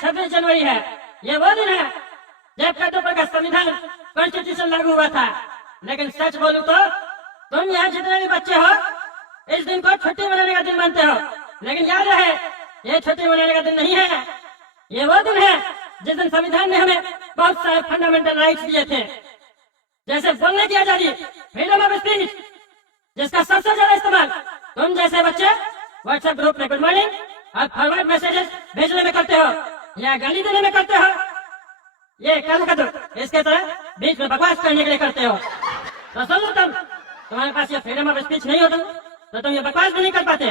26 जनवरी है। ये वो दिन है जब कद्दूपुर का संविधान कॉन्स्टिट्यूशन लागू हुआ था। लेकिन सच बोलूं तो तुम यहाँ जितने भी बच्चे हो इस दिन को छुट्टी मनाने का दिन मानते हो, लेकिन याद रहे ये छुट्टी मनाने का दिन नहीं है। ये वो दिन है जिस दिन संविधान ने हमें बहुत सारे फंडामेंटल राइट्स दिए थे, जैसे बोलने की आजादी, फ्रीडम ऑफ स्पीच, जिसका सबसे ज्यादा इस्तेमाल तुम जैसे बच्चे व्हाट्सएप ग्रुप में गुड मॉर्निंग और फॉरवर्ड मैसेजेस भेजने में करते हो या गाली देने में करते हो। ये कल का इसके तरह बीच में बकवास करने के लिए करते हो। तो सुन लो तुम्हारे पास ये फ्रीडम ऑफ स्पीच नहीं होता तो तुम ये बकवास भी नहीं कर पाते।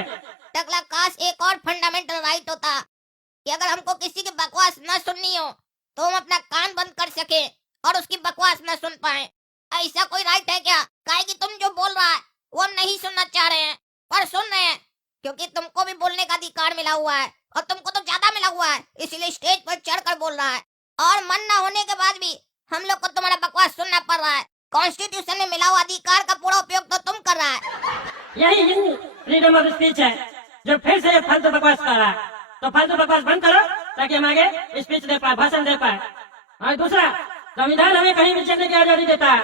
टकला, काश एक और फंडामेंटल राइट होता कि अगर हमको किसी की बकवास न सुननी हो तो हम अपना कान बंद कर सके और उसकी बकवास न सुन पाए। ऐसा कोई राइट है क्या? काहे कि तुम जो बोल रहा है वो हम नहीं सुनना चाह रहे हैं, पर सुन रहे हैं क्योंकि तुमको भी बोलने का अधिकार मिला हुआ है और तुमको तो ज्यादा मिला हुआ है, इसीलिए स्टेज पर चढ़कर बोल रहा है। और मन न होने के बाद भी हम लोग को तुम्हारा बकवास सुनना पड़ रहा है। कॉन्स्टिट्यूशन में मिला हुआ अधिकार का पूरा उपयोग तो तुम कर रहा है। यही फ्रीडम ऑफ स्पीच है जो फिर से फालतू बकवास कर रहा है। तो फालतू बकवास बंद करो ताकि हम आगे स्पीच दे पाए, भाषण दे पाए। और दूसरा, संविधान हमें कहीं भी चलने की आजादी देता है,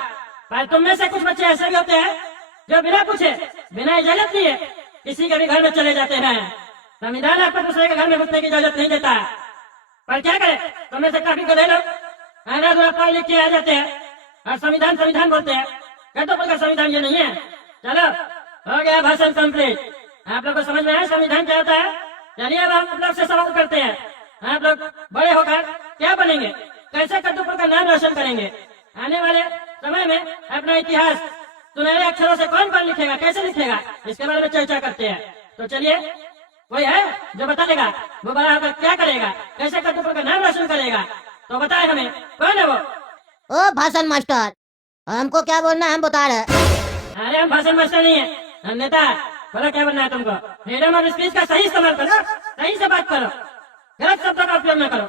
पर तुम में से कुछ बच्चे ऐसे भी होते हैं जो बिना पूछे बिना इजाजत लिए किसी के भी घर में चले जाते हैं। संविधान आपको दूसरे के घर में घुसने की इजाजत नहीं देता, पर क्या करे, तुम में से काफी गधे लोग पढ़ लिख के आ जाते हैं और संविधान संविधान बोलते हैं। कद्दूपुर का संविधान ये नहीं है। चलो हो गया भाषण कंप्लीट। आप लोग को समझ में आया संविधान क्या होता है? चलिए अब हम लोग से सवाल करते हैं, आप लोग बड़े होकर क्या बनेंगे, कैसे कद्दूपुर का नाम रोशन करेंगे? आने वाले समय में अपना इतिहास सुनहरे अक्षरों से कौन कौन लिखेगा, कैसे लिखेगा, इसके बारे में चर्चा करते हैं। तो चलिए, कोई है जो बता देगा वो बड़ा होकर क्या करेगा, कैसे कद्दूपुर का नाम रोशन करेगा? तो बताए हमें, कौन है वो? ओ भाषण मास्टर, हमको क्या बोलना है हम बता रहे। अरे हम भाषण मास्टर नहीं है, हम नेता। बोलो क्या बनना है तुमको? फ्रीडम ऑफ स्पीच का सही इस्तेमाल करो, सही से बात करो, गलत शब्दों का उपयोग न करो।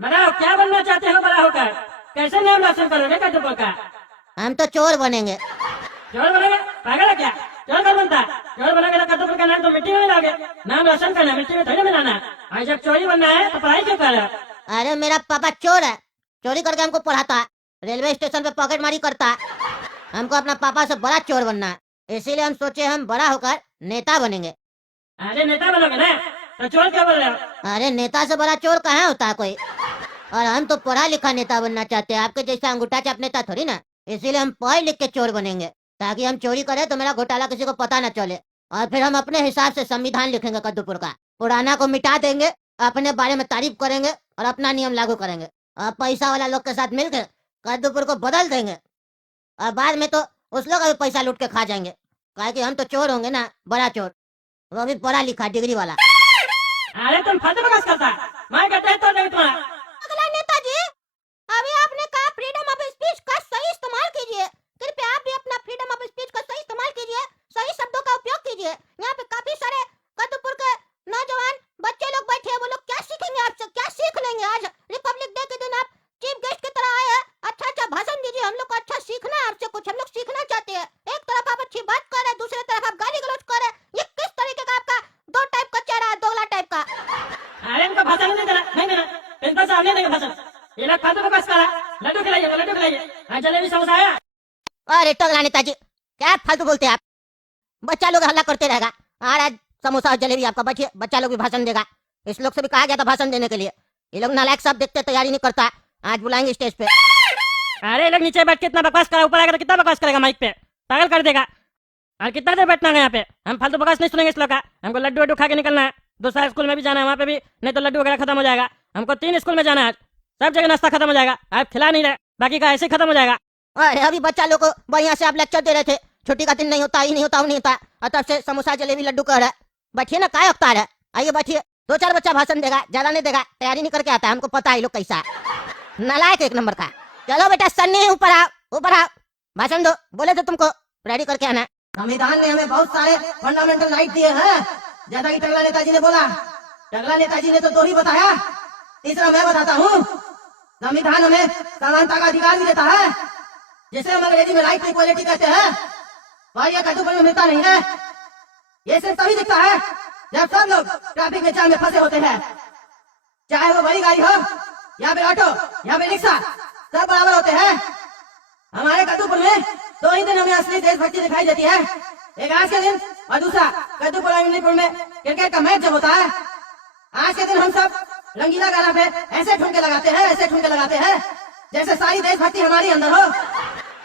बताओ क्या बनना चाहते हो बड़ा होकर, कैसे नाम रोशन करोगे कद्दूपुर का? हम तो चोर बनेंगे। चोर बनेंगे? पागल है क्या? चोर कौन बनता? चोर बनेंगे तो कद्दूपुर का नाम तो मिट्टी में मिलाओगे। नाम रोशन करना मिट्टी में थोड़ी मिलाना। और जब चोरी बनना है तो पढ़ाई क्यों कर रहे हो? अरे मेरा पापा चोर है, चोरी करके हमको पढ़ाता है, रेलवे स्टेशन पे पॉकेट मारी करता है। हमको अपना पापा से बड़ा चोर बनना है, इसीलिए हम सोचे हम बड़ा होकर नेता बनेंगे। अरे नेता बनोगे ना, तो चोर क्यों बोल रहे हो? अरे नेता से बड़ा चोर कहाँ होता है कोई? और हम तो पढ़ा लिखा नेता बनना चाहते हैं, आपके जैसा अंगूठा चाप नेता थोड़ी ना। इसीलिए हम पढ़ लिख के चोर बनेंगे ताकि हम चोरी करें तो मेरा घोटाला किसी को पता न चले। और फिर हम अपने हिसाब से संविधान लिखेंगे कद्दूपुर का, पुराना को मिटा देंगे, अपने बारे में तारीफ करेंगे और अपना नियम लागू करेंगे। और पैसा वाला लोग के साथ मिलकर कद्दूपुर को बदल देंगे और बाद में तो उस लोग का भी पैसा लूट के खा जाएंगे, काहे कि हम तो चोर होंगे ना, बड़ा चोर, वो भी पढ़ा लिखा डिग्री वाला। अरे तुम फालतू बकवास करता, मैं कहता है तो नहीं तुम्हारा। अगला नेताजी, अभी आपने कहा फ्रीडम ऑफ स्पीच का सही इस्तेमाल कीजिए। कृपया आप भी अपना फ्रीडम ऑफ स्पीच का सही इस्तेमाल कीजिए, सही शब्दों का उपयोग कीजिए। यहाँ पे काफी सारे कद्दूपुर के नौजवान बच्चे लोग बैठे हैं, वो लोग क्या सीखेंगे आपसे, क्या सीख लेंगे? आज रिपब्लिक डे के दिन आप चीफ गेस्ट की तरह आए हैं, अच्छा भाषण दीजिए, हम लोग को अच्छा सीखना है आपसे, कुछ हम लोग सीखना चाहते हैं। एक तरफ आप अच्छी बात कर रहे हैं, दूसरी तरफ आप गाली गलौज कर रहे हैं, ये किस तरीके का आपका दो टाइप का चेहरा है, दोगला टाइप का? अरे इनको भाषण नहीं देना, नहीं देना, इनको सामने देंगे भाषण। ये लोग फालतू बकवास कर रहा है। लड्डू खिलाइए, लड्डू खिलाइए, जलेबी समोसा आया। अरे टगला नेताजी, क्या फालतू बोलते हैं आप? बच्चा लोग हल्ला करते रहेगा, आज समोसा और जलेबी आपका, बैठिए, बच्चा लोग भी भाषण देगा। इस लोग से भी कहा गया था भाषण देने के लिए, ये लोग नालायक सब देखते तैयारी नहीं करता, आज बुलाएंगे स्टेज पे। अरे लोग नीचे बैठ के इतना बकवास करा, ऊपर आकर कितना बकवास करेगा माइक पे, पागल कर देगा। और कितना देर बैठना है यहाँ पे? हम फालतू बकवास नहीं सुनेंगे इस लोग का। हमको लड्डू वड्डू खा के निकलना है, दूसरा स्कूल में भी जाना है, वहाँ पे भी नहीं तो लड्डू वगैरह खत्म हो जाएगा। हमको 3 स्कूल में जाना है, सब जगह नाश्ता खत्म हो जाएगा। आप खिला नहीं रहे, बाकी का ऐसे खत्म हो जाएगा। अरे अभी बच्चा लोग को बढ़िया से आप लेक्चर दे रहे थे, छुट्टी का दिन नहीं होता, ही नहीं होता, वो नहीं होता, और तब से समोसा जलेबी लड्डू कह रहा है। बैठिए ना, काय अवतार है, आइए बैठिए। 2-4 बच्चा भाषण देगा, ज्यादा नहीं देगा, तैयारी नहीं करके आता है, हमको पता है लोग कैसा है, नालायक एक नंबर का। चलो बेटा सन्नी, ऊपर आओ, ऊपर आओ, भाषण दो, बोले तो तुमको रेडी करके आना। संविधान ने हमें बहुत सारे फंडामेंटल राइट दिए हैं, जैसा कि टगला नेताजी ने बोला। टगला नेताजी ने तो 2 ही बताया, तीसरा मैं बताता हूँ। संविधान हमें समानता का अधिकार भी देता है, जिसे हम अंग्रेजी में राइट टू इक्वालिटी कहते हैं। और ये कद्दूपुर में मिलता नहीं है। ये सिर्फ तभी दिखता है जब सब लोग ट्रैफिक में जाम में फंसे होते हैं। चाहे वो बड़ी गाड़ी हो या फिर ऑटो या फिर रिक्शा, सब बराबर होते हैं। हमारे कद्दूपुर में 2 ही दिन हमें असली देशभक्ति दिखाई देती है, एक आज के दिन और दूसरा कद्दूपुर और इमलीपुर में क्रिकेट का मैच जब होता है। आज के दिन हम सब रंगीला गाना पे ऐसे ठुमके लगाते हैं जैसे सारी देशभक्ति हमारी अंदर हो।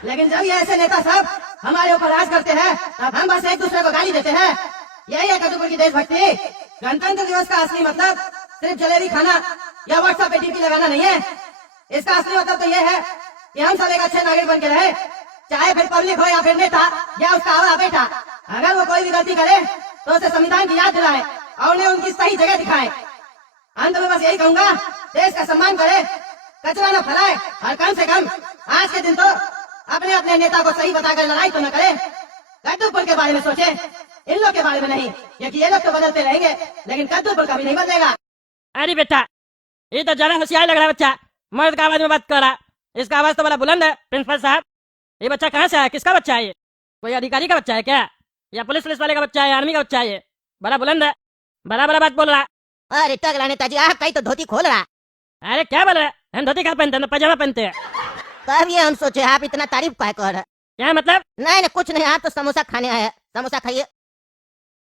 लेकिन जब ये ऐसे नेता सब हमारे ऊपर राज करते हैं तब हम बस एक दूसरे को गाली देते हैं। यही है कद्दूपुर की देशभक्ति। गणतंत्र दिवस का असली मतलब सिर्फ जलेबी खाना या व्हाट्सएप पे टीपी लगाना नहीं है। इसका असली मतलब तो ये है कि हम सब एक अच्छे नागरिक बन के रहे, चाहे फिर पब्लिक हो या फिर नेता या उसका आवारा बेटा। अगर वो कोई भी गलती करे तो उसे संविधान की याद दिलाए और उन्हें उनकी सही जगह दिखाए। अंत में बस यही कहूंगा, देश का सम्मान करे, कचरा न फैलाए और कम से कम आज के दिन तो अपने अपने नेता को सही बताकर लड़ाई तो न करे। कद्दूपुर के बारे में सोचे, इन लोग के बारे में नहीं, क्योंकि ये लोग तो बदलते रहेंगे लेकिन कद्दूपुर कभी नहीं बदलेगा। अरे बेटा, ये तो जरा होशियार लग रहा है बच्चा, मर्द का आवाज में बात कर रहा। इसका आवाज तो बड़ा बुलंद है। प्रिंसिपल साहब, ये बच्चा कहाँ से आया? किसका बच्चा है ये? कोई अधिकारी का बच्चा है क्या, या पुलिस वाले का बच्चा है, आर्मी का बच्चा है? ये बड़ा बुलंद है, बड़ा बड़ा बात बोल रहा। अरे टकला नेताजी, आप कहीं तो धोती खोल रहा। अरे क्या बोल रहे? हम धोती कहाँ पहनते हैं, पजामा पहनते हैं। तब ये हम सोचे आप इतना तारीफ क्या कर रहे। क्या मतलब? नहीं कुछ नहीं, आप तो समोसा खाने आए हैं, समोसा खाइए।